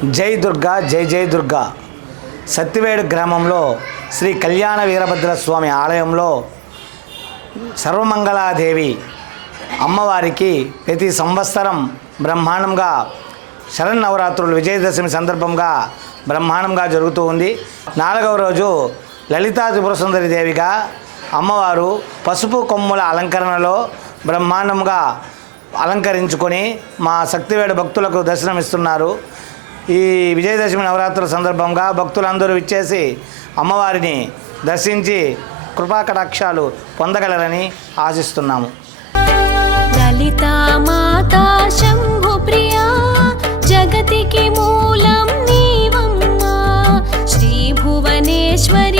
జై దుర్గా జై జై దుర్గా. సత్తివేడు గ్రామంలో శ్రీ కళ్యాణ వీరభద్ర స్వామి ఆలయంలో సర్వమంగళాదేవి అమ్మవారికి ప్రతి సంవత్సరం బ్రహ్మాండంగా శరన్నవరాత్రులు విజయదశమి సందర్భంగా బ్రహ్మాండంగా జరుగుతూ ఉంది. నాలుగవ రోజు లలితా త్రిపురసుందరి దేవిగా అమ్మవారు పసుపు కొమ్ముల అలంకరణలో బ్రహ్మాండంగా అలంకరించుకొని మా శక్తివేడు భక్తులకు దర్శనమిస్తున్నారు. ఈ విజయదశమి నవరాత్రుల సందర్భంగా భక్తులందరూ ఇచ్చేసి అమ్మవారిని దర్శించి కృపాకటాక్షాలు పొందగలరని ఆశిస్తున్నాము. లలితా మాతా జగతికి మూలం నీవమ్మా. శ్రీ భువనేశ్వరి